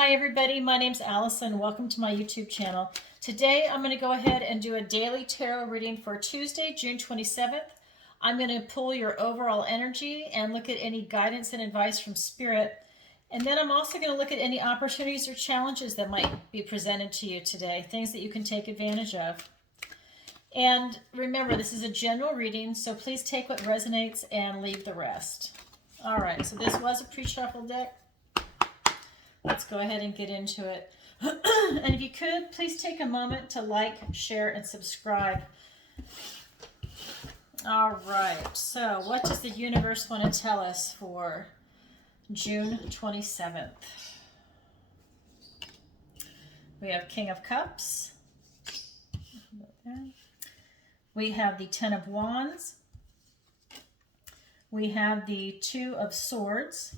Hi everybody, my name's Allison. Welcome to my YouTube channel. Today I'm going to go ahead and do a daily tarot reading for Tuesday, June 27th. I'm going to pull your overall energy and look at any guidance and advice from Spirit. And then I'm also going to look at any opportunities or challenges that might be presented to you today, things that you can take advantage of. And remember, this is a general reading, so please take what resonates and leave the rest. All right, so this was a pre-shuffle deck. Let's go ahead and get into it. And if you could, please take a moment to like, share, and subscribe. All right, so what does the universe want to tell us for June 27th? We have King of Cups. We have the Ten of Wands. We have the Two of Swords.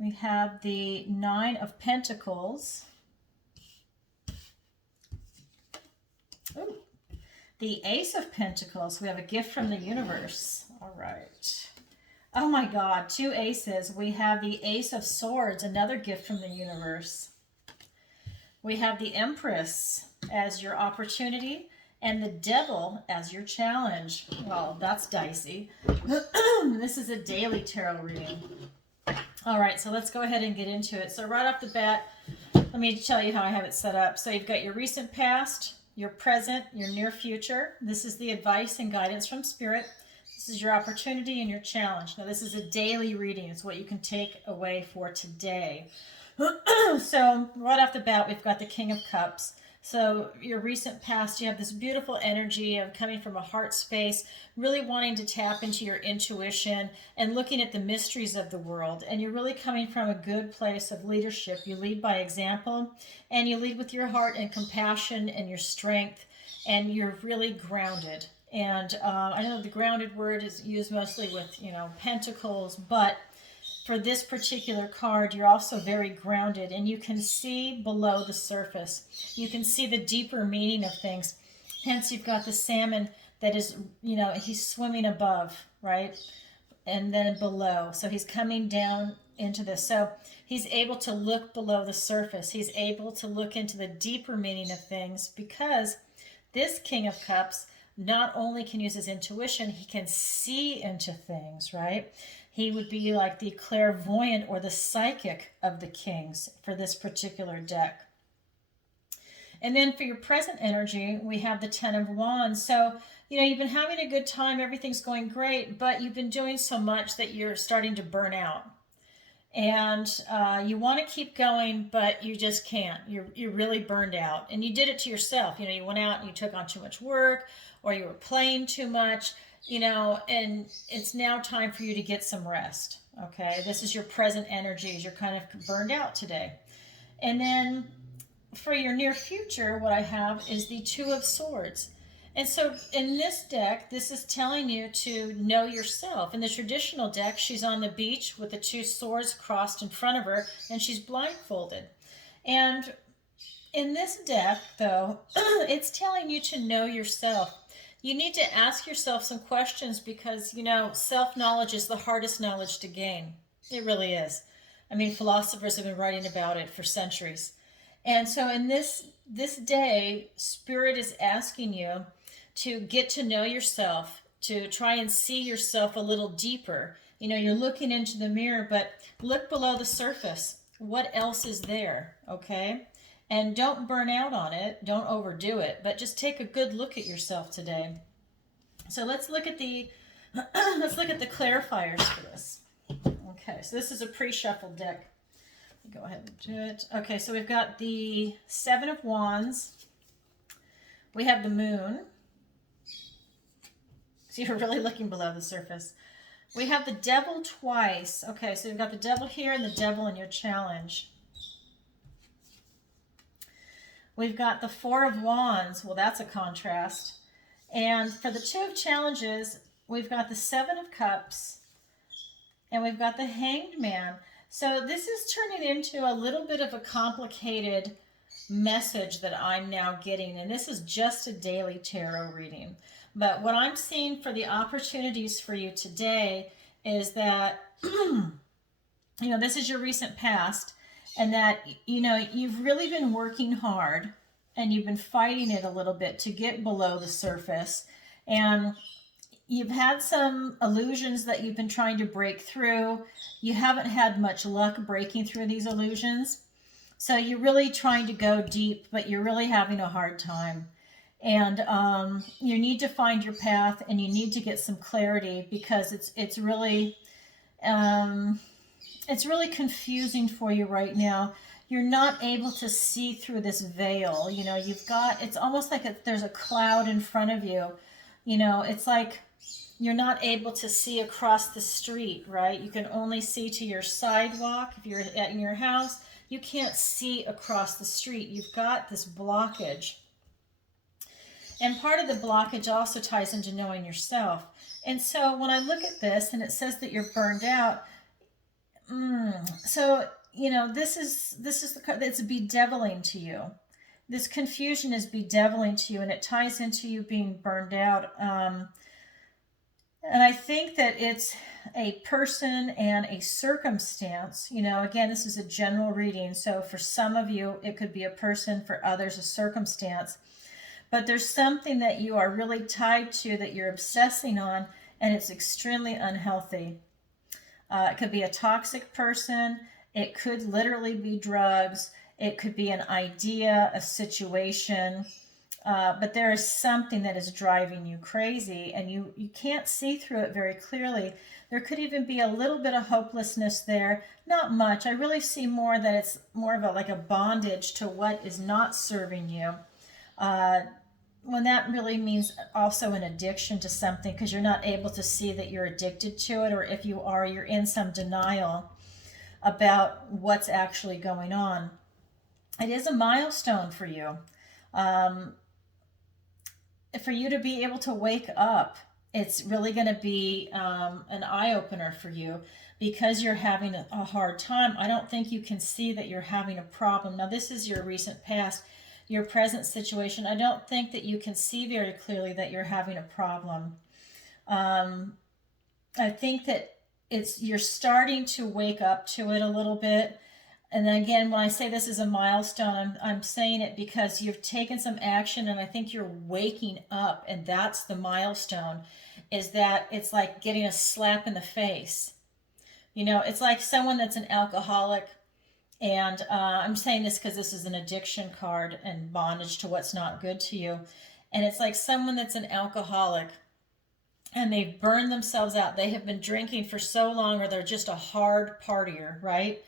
We have the Nine of Pentacles. Ooh, the Ace of Pentacles. We have a gift from the universe. All right. Oh my God, two aces. We have the Ace of Swords, another gift from the universe. We have the Empress as your opportunity and the Devil as your challenge. Well, that's dicey. This is a daily tarot reading. All right, so let's go ahead and get into it. So right off the bat, let me tell you how I have it set up. So you've got your recent past, your present, your near future. This is the advice and guidance from Spirit. This is your opportunity and your challenge. Now this is a daily reading. It's what you can take away for today. So right off the bat, we've got the King of Cups. So your recent past, you have this beautiful energy of coming from a heart space, really wanting to tap into your intuition and looking at the mysteries of the world. And you're really coming from a good place of leadership. You lead by example, and you lead with your heart and compassion and your strength, and you're really grounded. And I know the grounded word is used mostly with, pentacles, but for this particular card, you're also very grounded, and you can see below the surface. You can see the deeper meaning of things. Hence, you've got the salmon that is, he's swimming above, right? And then below. So he's coming down into this. So he's able to look below the surface. He's able to look into the deeper meaning of things, because this King of Cups not only can use his intuition, he can see into things, right? He would be like the clairvoyant or the psychic of the kings for this particular deck. And then for your present energy, we have the Ten of Wands. So, you've been having a good time. Everything's going great, but you've been doing so much that you're starting to burn out. And you want to keep going, but you just can't. You're really burned out. And you did it to yourself. You went out and you took on too much work, or you were playing too much. And it's now time for you to get some rest, okay? This is your present energies. You're kind of burned out today. And then for your near future, what I have is the Two of Swords. And so in this deck, this is telling you to know yourself. In the traditional deck, she's on the beach with the two swords crossed in front of her, and she's blindfolded. And in this deck, though, it's telling you to know yourself. You need to ask yourself some questions, because, self-knowledge is the hardest knowledge to gain. It really is. I mean, philosophers have been writing about it for centuries. And so in this day, Spirit is asking you to get to know yourself, to try and see yourself a little deeper. You're looking into the mirror, but look below the surface. What else is there, okay? And don't burn out on it. Don't overdo it, but just take a good look at yourself today. So let's look at the clarifiers for this. Okay, so this is a pre-shuffled deck. Go ahead and do it. Okay, so we've got the Seven of Wands. We have the Moon. So you're really looking below the surface. We have the Devil twice. Okay, so we've got the Devil here and the Devil in your challenge. We've got the Four of Wands. Well, that's a contrast. And for the Two of Challenges, we've got the Seven of Cups, and we've got the Hanged Man. So this is turning into a little bit of a complicated message that I'm now getting, and this is just a daily tarot reading. But what I'm seeing for the opportunities for you today is that you know, this is your recent past, and that, you know, you've really been working hard and you've been fighting it a little bit to get below the surface. And you've had some illusions that you've been trying to break through. You haven't had much luck breaking through these illusions. So you're really trying to go deep, but you're really having a hard time. And you need to find your path, and you need to get some clarity, because um, it's really confusing for you right now. You're not able to see through this veil. You know, you've got, it's almost like there's a cloud in front of you. You know, it's like you're not able to see across the street, right? You can only see to your sidewalk. If you're in your house, you can't see across the street. You've got this blockage. And part of the blockage also ties into knowing yourself. And so when I look at this and it says that you're burned out, so, you know, it's bedeviling to you. This confusion is bedeviling to you, and it ties into you being burned out. And I think that it's a person and a circumstance. You know, again, this is a general reading. So for some of you, it could be a person, for others, a circumstance. But there's something that you are really tied to, that you're obsessing on, and it's extremely unhealthy. It could be a toxic person. It could literally be drugs. It could be an idea, a situation. But there is something that is driving you crazy, and you can't see through it very clearly. There could even be a little bit of hopelessness there. Not much. I really see more that it's more of like a bondage to what is not serving you. When that really means also an addiction to something, because you're not able to see that you're addicted to it, or if you are, you're in some denial about what's actually going on. It is a milestone for you. For you to be able to wake up, it's really going to be an eye-opener for you, because you're having a hard time. I don't think you can see that you're having a problem. Now, this is your recent past. Your present situation, I don't think that you can see very clearly that you're having a problem. I think that you're starting to wake up to it a little bit. And then again, when I say this is a milestone, I'm saying it because you've taken some action, and I think you're waking up, and that's the milestone, is that it's like getting a slap in the face. You know, it's like someone that's an alcoholic. And I'm saying this because this is an addiction card and bondage to what's not good to you. And it's like someone that's an alcoholic, and they've burned themselves out. They have been drinking for so long, or they're just a hard partier, right?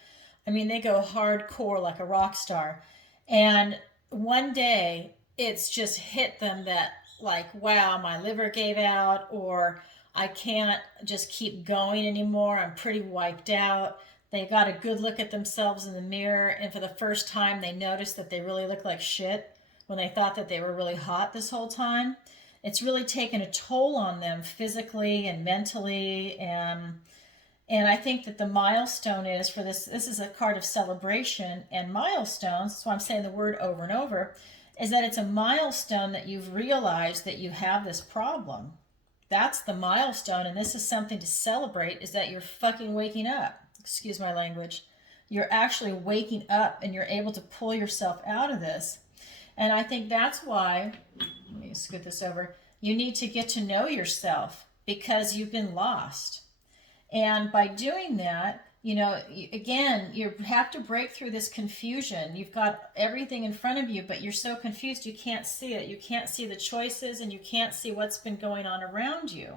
I mean, they go hardcore like a rock star. And one day it's just hit them that, like, wow, my liver gave out, or I can't just keep going anymore. I'm pretty wiped out. They got a good look at themselves in the mirror, and for the first time, they noticed that they really look like shit when they thought that they were really hot this whole time. It's really taken a toll on them physically and mentally, and I think that the milestone is for this. This is a card of celebration and milestones. That's why I'm saying the word over and over. Is that it's a milestone that you've realized that you have this problem. That's the milestone, and this is something to celebrate. Is that you're fucking waking up. Excuse my language. You're actually waking up, and you're able to pull yourself out of this. And I think that's why, let me scoot this over, you need to get to know yourself, because you've been lost. And by doing that, you know, again, you have to break through this confusion. You've got everything in front of you, but you're so confused you can't see it. You can't see the choices, and you can't see what's been going on around you.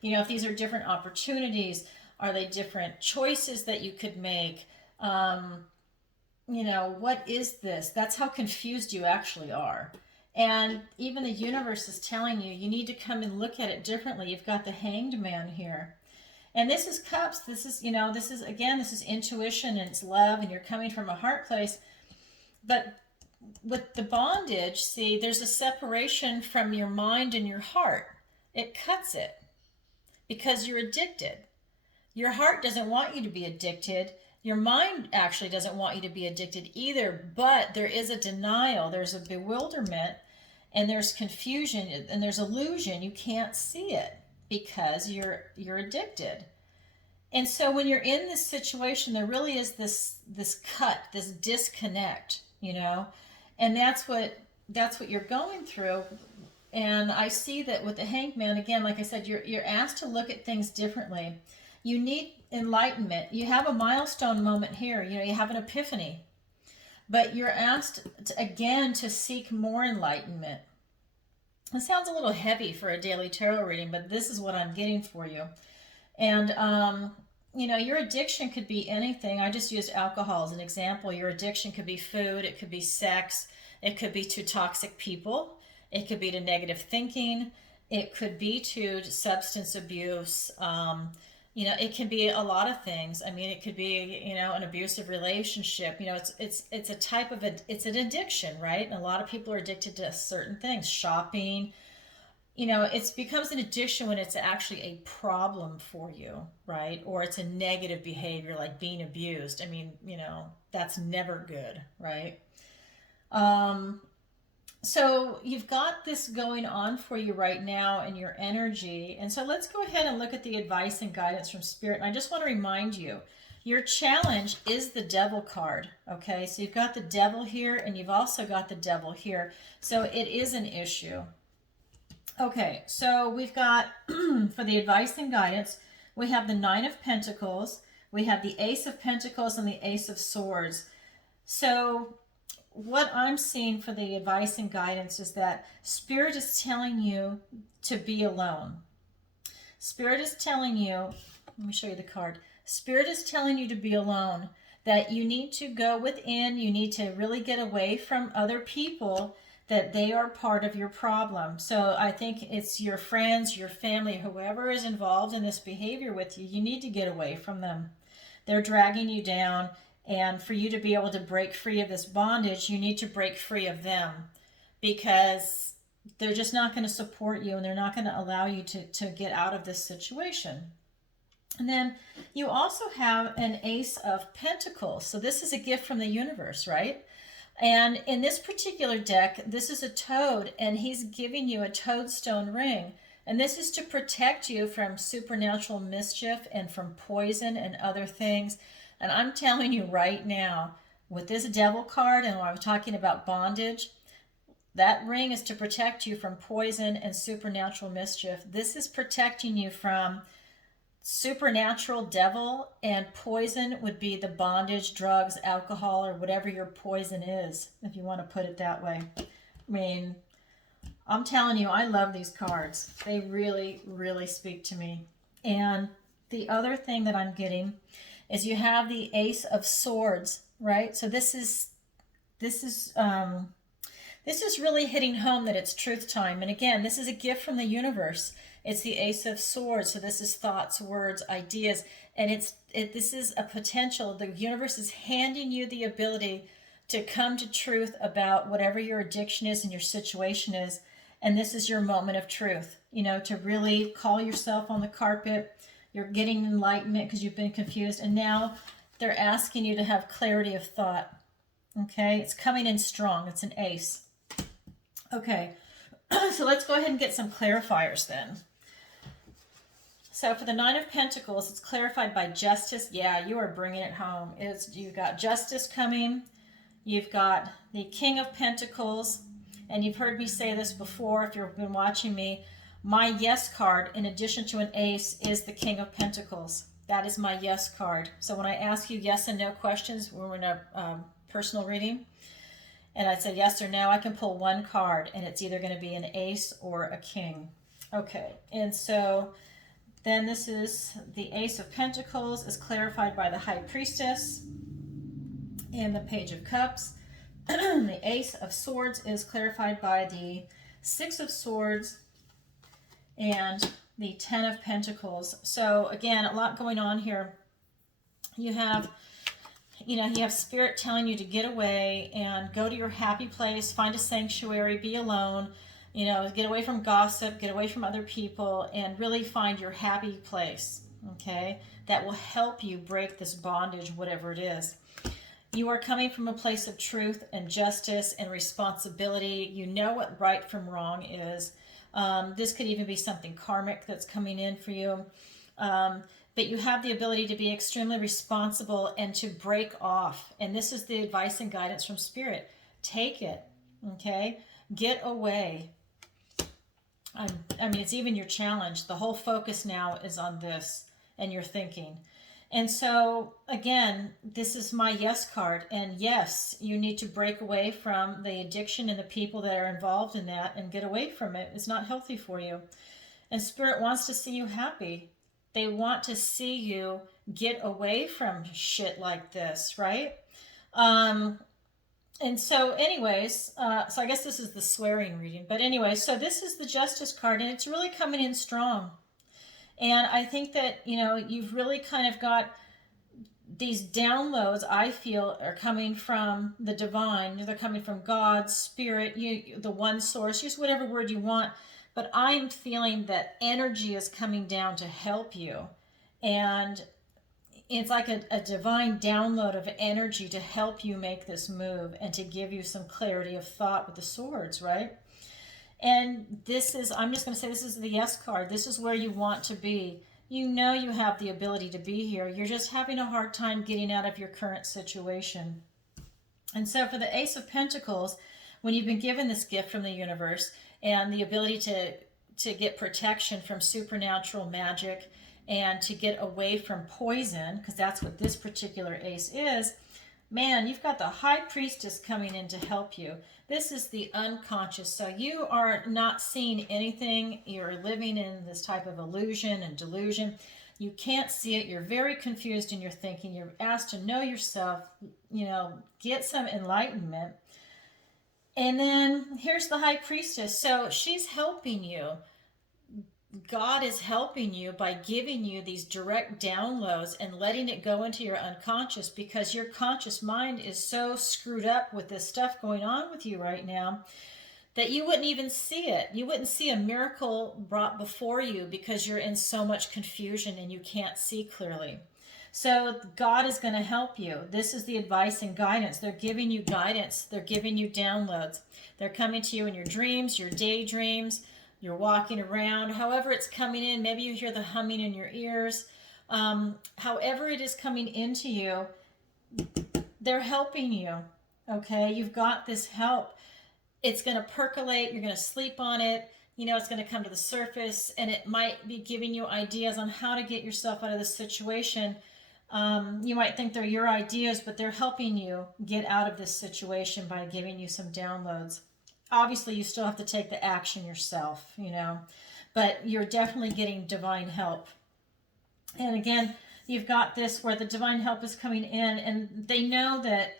You know, if these are different opportunities, are they different choices that you could make? You know, what is this? That's how confused you actually are. And even the universe is telling you, you need to come and look at it differently. You've got the Hanged Man here. And this is cups. This is, you know, this is, again, this is intuition, and it's love, and you're coming from a heart place. But with the bondage, see, there's a separation from your mind and your heart. It cuts it because you're addicted. Your heart doesn't want you to be addicted. Your mind actually doesn't want you to be addicted either, but there is a denial, there's a bewilderment, and there's confusion, and there's illusion. You can't see it because you're addicted. And so when you're in this situation, there really is this cut, this disconnect, you know, and that's what you're going through. And I see that with the Hanged Man, again, like I said, you're asked to look at things differently. You need enlightenment. You have a milestone moment here. You know, you have an epiphany, but you're asked to, again, to seek more enlightenment. It sounds a little heavy for a daily tarot reading, but this is what I'm getting for you. And you know, your addiction could be anything. I just used alcohol as an example. Your addiction could be food, it could be sex, it could be to toxic people, it could be to negative thinking, it could be to substance abuse. You know, it can be a lot of things. I mean, it could be, you know, an abusive relationship. You know, it's a type of it's an addiction, right? And a lot of people are addicted to certain things, shopping. You know, it becomes an addiction when it's actually a problem for you, right? Or it's a negative behavior like being abused. I mean, you know, that's never good, right? Um, so you've got this going on for you right now in your energy. And so let's go ahead and look at the advice and guidance from Spirit. And I just want to remind you, your challenge is the Devil card, okay? So you've got the Devil here and you've also got the Devil here. So it is an issue. Okay, so we've got, for the advice and guidance, we have the Nine of Pentacles, we have the Ace of Pentacles, and the Ace of Swords. So what I'm seeing for the advice and guidance is that Spirit is telling you to be alone. Spirit is telling you, let me show you the card. Spirit is telling you to be alone, that you need to go within, you need to really get away from other people, that they are part of your problem. So I think it's your friends, your family, whoever is involved in this behavior with you, you need to get away from them. They're dragging you down. And for you to be able to break free of this bondage, you need to break free of them, because they're just not going to support you and they're not going to allow you to get out of this situation. And then you also have an Ace of Pentacles. So this is a gift from the universe, right? And in this particular deck, this is a toad, and he's giving you a toadstone ring. And this is to protect you from supernatural mischief and from poison and other things. And I'm telling you right now, with this Devil card, and when I'm talking about bondage, that ring is to protect you from poison and supernatural mischief. This is protecting you from supernatural devil, and poison would be the bondage, drugs, alcohol, or whatever your poison is, if you want to put it that way. I mean, I'm telling you, I love these cards. They really, really speak to me. And the other thing that I'm getting is you have the Ace of Swords, right? So this is really hitting home that it's truth time. And again, this is a gift from the universe. It's the Ace of Swords. So this is thoughts, words, ideas, and this is a potential. The universe is handing you the ability to come to truth about whatever your addiction is and your situation is. And this is your moment of truth, you know, to really call yourself on the carpet. You're getting enlightenment because you've been confused. And now they're asking you to have clarity of thought. Okay, it's coming in strong. It's an ace. Okay, so let's go ahead and get some clarifiers then. So for the Nine of Pentacles, it's clarified by justice. Yeah, you are bringing it home. You've got justice coming. You've got the King of Pentacles. And you've heard me say this before if you've been watching me. My yes card, in addition to an ace, is the King of Pentacles. That is my yes card. So when I ask you yes and no questions, we're in a personal reading, and I say yes or no, I can pull one card, and it's either going to be an ace or a king. Okay, and so then this is the Ace of Pentacles is clarified by the High Priestess and the Page of Cups. The Ace of Swords is clarified by the Six of Swords and the Ten of Pentacles. So again, a lot going on here. You have Spirit telling you to get away and go to your happy place, find a sanctuary, be alone, get away from gossip, get away from other people, and really find your happy place, okay? That will help you break this bondage, whatever it is. You are coming from a place of truth and justice and responsibility. You know what right from wrong is. This could even be something karmic that's coming in for you. But but you have the ability to be extremely responsible and to break off. And this is the advice and guidance from Spirit. Take it, okay? Get away. I mean, it's even your challenge. The whole focus now is on this and your thinking. And so, again, this is my yes card. And yes, you need to break away from the addiction and the people that are involved in that and get away from it. It's not healthy for you. And Spirit wants to see you happy. They want to see you get away from shit like this, right? And so anyways, so I guess this is the swearing reading. But anyway, so this is the Justice card, and it's really coming in strong. And I think that, you know, you've really kind of got these downloads, I feel, are coming from the divine. They're coming from God, Spirit, the one source, use whatever word you want. But I'm feeling that energy is coming down to help you. And it's like a divine download of energy to help you make this move and to give you some clarity of thought with the swords, right? And this is, I'm just going to say, this is the yes card. This is where you want to be. You know you have the ability to be here. You're just having a hard time getting out of your current situation. And so for the Ace of Pentacles, when you've been given this gift from the universe and the ability to get protection from supernatural magic and to get away from poison, because that's what this particular ace is, man, you've got the High Priestess coming in to help you. This is the unconscious. So you are not seeing anything. You're living in this type of illusion and delusion. You can't see it. You're very confused in your thinking. You're asked to know yourself, you know, get some enlightenment. And then here's the High Priestess. So she's helping you. God is helping you by giving you these direct downloads and letting it go into your unconscious, because your conscious mind is so screwed up with this stuff going on with you right now that you wouldn't even see it. You wouldn't see a miracle brought before you because you're in so much confusion and you can't see clearly. So God is going to help you. This is the advice and guidance. They're giving you guidance. They're giving you downloads. They're coming to you in your dreams, your daydreams. You're walking around, however it's coming in. Maybe you hear the humming in your ears. However it is coming into you, they're helping you, okay? You've got this help. It's going to percolate. You're going to sleep on it. You know, it's going to come to the surface, and it might be giving you ideas on how to get yourself out of this situation. You might think they're your ideas, but they're helping you get out of this situation by giving you some downloads. Obviously, you still have to take the action yourself, you know, but you're definitely getting divine help. And again, you've got this where the divine help is coming in, and they know that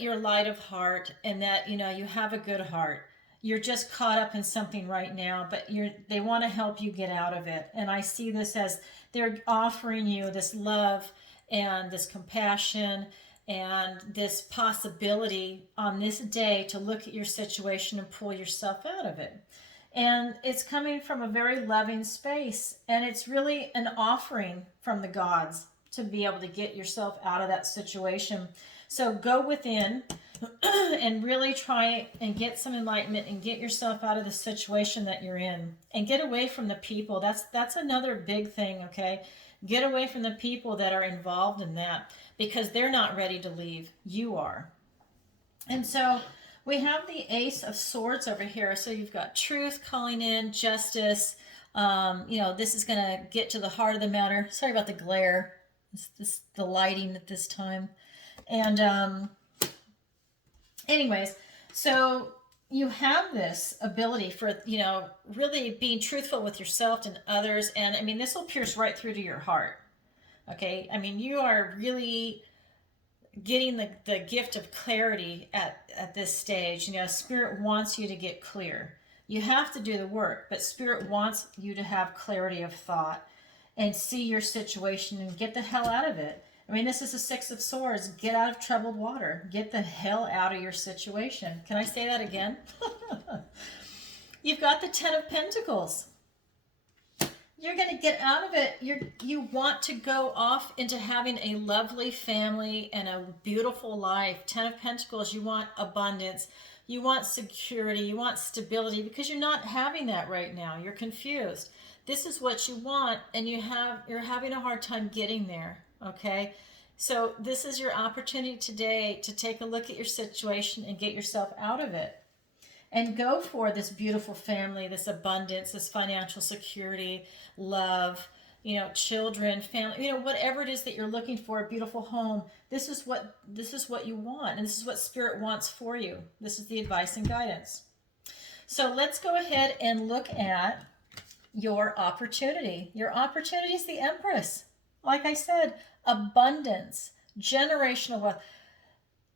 you're light of heart and that, you know, you have a good heart. You're just caught up in something right now, but they want to help you get out of it. And I see this as they're offering you this love and this compassion and this possibility on this day to look at your situation and pull yourself out of it. And it's coming from a very loving space, and it's really an offering from the gods to be able to get yourself out of that situation. So go within and really try and get some enlightenment and get yourself out of the situation that you're in, and get away from the people. That's another big thing, okay? Get away from the people that are involved in that, because they're not ready to leave. You are. And so we have the Ace of Swords over here. So you've got truth calling in, justice. You know, this is going to get to the heart of the matter. Sorry about the glare. It's the lighting at this time. And anyways, so you have this ability for, you know, really being truthful with yourself and others. And I mean, this will pierce right through to your heart. Okay. I mean, you are really getting the gift of clarity at this stage. You know, Spirit wants you to get clear. You have to do the work, but Spirit wants you to have clarity of thought and see your situation and get the hell out of it. I mean, this is a Six of Swords. Get out of troubled water. Get the hell out of your situation. Can I say that again? You've got the Ten of Pentacles. You're going to get out of it. You want to go off into having a lovely family and a beautiful life. Ten of Pentacles, you want abundance. You want security. You want stability, because you're not having that right now. You're confused. this is what you want, and you're having a hard time getting there. Okay, so this is your opportunity today to take a look at your situation and get yourself out of it, and go for this beautiful family, this abundance, this financial security, love, children, family, whatever it is that you're looking for, a beautiful home. This is what you want, and this is what Spirit wants for you. This is the advice and guidance. So let's go ahead and look at your opportunity. Your opportunity is the Empress. Like I said, abundance, generational wealth.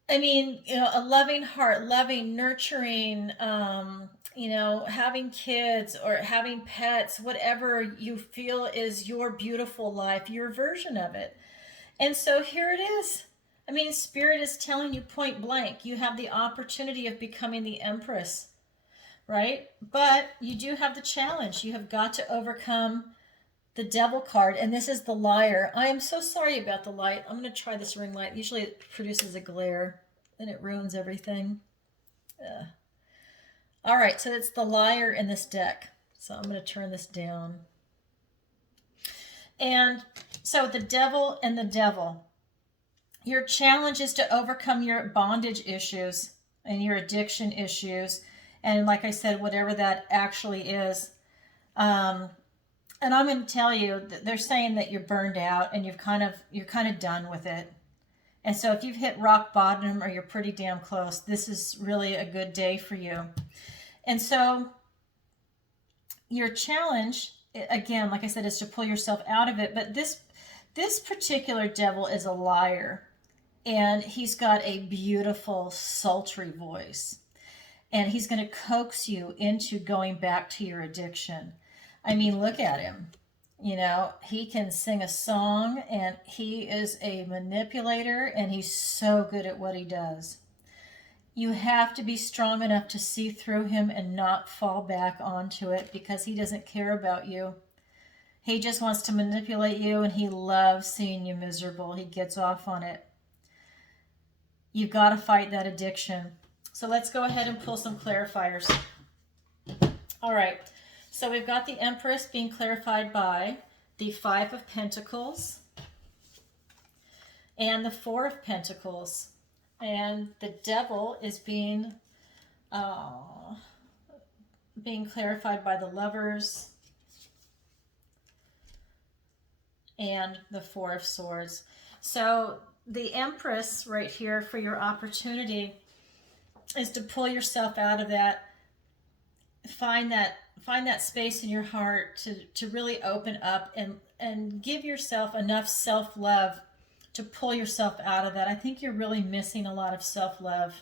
I mean, a loving heart, loving, nurturing, having kids or having pets, whatever you feel is your beautiful life, your version of it. And so here it is. I mean, Spirit is telling you point blank, you have the opportunity of becoming the Empress, right? But you do have the challenge. You have got to overcome the Devil card, and this is the Liar. I am so sorry about the light. I'm going to try this ring light. Usually it produces a glare, and it ruins everything. All right, so it's the Liar in this deck. So I'm going to turn this down. And so the Devil and the Devil. Your challenge is to overcome your bondage issues and your addiction issues. And like I said, whatever that actually is. And I'm going to tell you that they're saying that you're burned out and you're kind of done with it. And so if you've hit rock bottom or you're pretty damn close, this is really a good day for you. And so your challenge, again, like I said, is to pull yourself out of it. But this particular devil is a liar. And he's got a beautiful, sultry voice. And he's going to coax you into going back to your addiction. I mean, look at him. He can sing a song, and he is a manipulator, and he's so good at what he does. You have to be strong enough to see through him and not fall back onto it, because he doesn't care about you. He just wants to manipulate you, and he loves seeing you miserable. He gets off on it. You've got to fight that addiction. So let's go ahead and pull some clarifiers. All right. So we've got the Empress being clarified by the Five of Pentacles and the Four of Pentacles. And the Devil is being clarified by the Lovers and the Four of Swords. So the Empress right here for your opportunity is to pull yourself out of that. Find that space in your heart to really open up and give yourself enough self-love to pull yourself out of that. I think you're really missing a lot of self-love.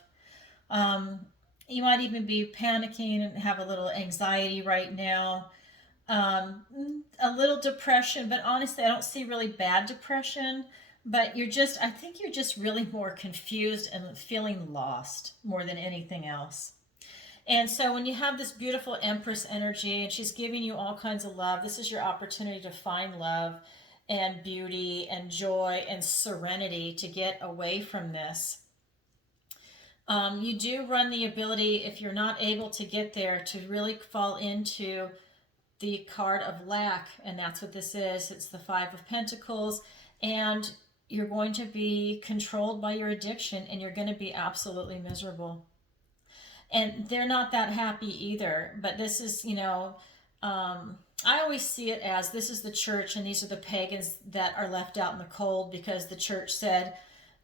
You might even be panicking and have a little anxiety right now. A little depression, but honestly, I don't see really bad depression. But I think you're just really more confused and feeling lost more than anything else. And so when you have this beautiful Empress energy and she's giving you all kinds of love, this is your opportunity to find love and beauty and joy and serenity to get away from this. You do run the ability, if you're not able to get there, to really fall into the card of lack. And that's what this is. It's the Five of Pentacles. And you're going to be controlled by your addiction, and you're going to be absolutely miserable. And they're not that happy either. But this is, I always see it as this is the church, and these are the pagans that are left out in the cold, because the church said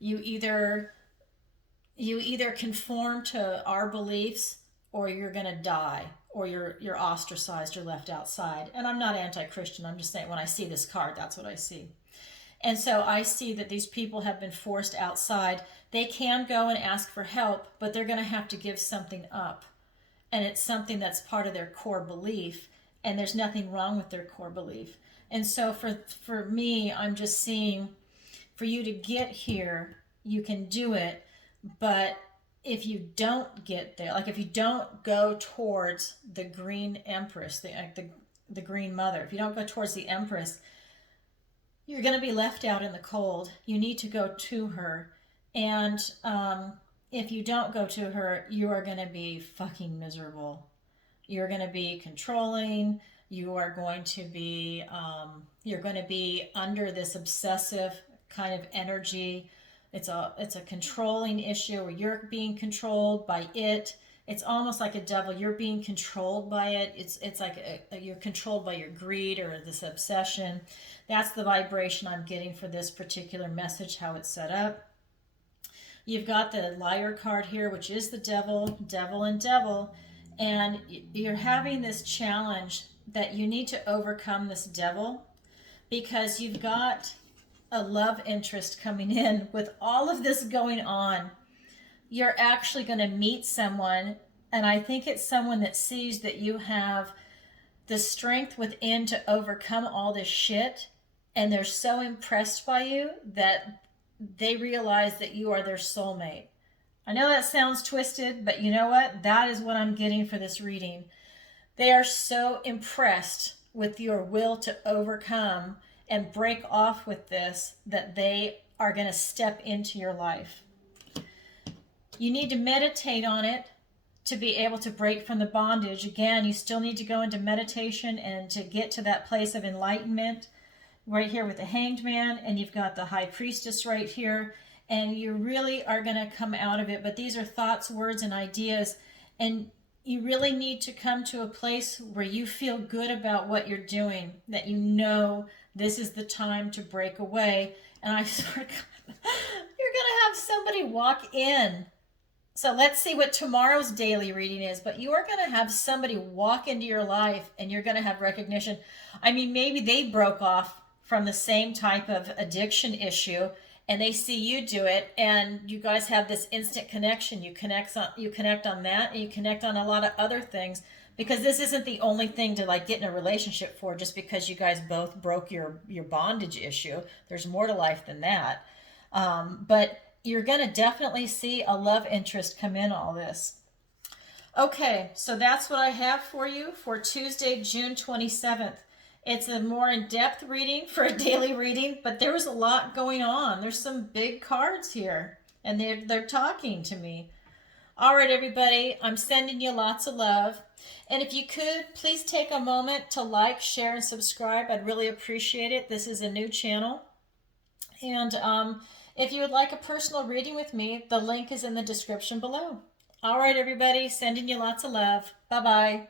you either conform to our beliefs or you're going to die, or you're ostracized or left outside. And I'm not anti-Christian. I'm just saying, when I see this card, that's what I see. And so I see that these people have been forced outside. They can go and ask for help, but they're going to have to give something up. And it's something that's part of their core belief, and there's nothing wrong with their core belief. And so for me, I'm just seeing, for you to get here, you can do it, but if you don't get there, like if you don't go towards the Green Empress, the Green Mother, if you don't go towards the Empress, you're going to be left out in the cold. You need to go to her. And if you don't go to her, you are going to be fucking miserable. You're going to be controlling. You are going to be, you're going to be under this obsessive kind of energy. It's a controlling issue where you're being controlled by it. It's almost like a devil. You're being controlled by it. It's like you're controlled by your greed or this obsession. That's the vibration I'm getting for this particular message, how it's set up. You've got the liar card here, which is the devil, devil and devil. And you're having this challenge that you need to overcome this devil because you've got a love interest coming in with all of this going on. You're actually going to meet someone, and I think it's someone that sees that you have the strength within to overcome all this shit, and they're so impressed by you that they realize that you are their soulmate. I know that sounds twisted, but you know what? That is what I'm getting for this reading. They are so impressed with your will to overcome and break off with this that they are going to step into your life. You need to meditate on it to be able to break from the bondage. Again, you still need to go into meditation and to get to that place of enlightenment. Right here with the Hanged Man, and you've got the High Priestess right here, and you really are going to come out of it. But these are thoughts, words, and ideas, and you really need to come to a place where you feel good about what you're doing, that you know this is the time to break away. And I swear to God, you're going to have somebody walk in. So let's see what tomorrow's daily reading is. But you are going to have somebody walk into your life, and you're going to have recognition. I mean, maybe they broke off from the same type of addiction issue, and they see you do it, and you guys have this instant connection. You connect on that, and you connect on a lot of other things, because this isn't the only thing to like get in a relationship for just because you guys both broke your bondage issue. There's more to life than that. But you're going to definitely see a love interest come in all this. Okay, so that's what I have for you for Tuesday, June 27th. It's a more in-depth reading for a daily reading, but there was a lot going on. There's some big cards here, and they're talking to me. All right, everybody, I'm sending you lots of love. And if you could, please take a moment to like, share, and subscribe. I'd really appreciate it. This is a new channel. And if you would like a personal reading with me, the link is in the description below. All right, everybody, sending you lots of love. Bye-bye.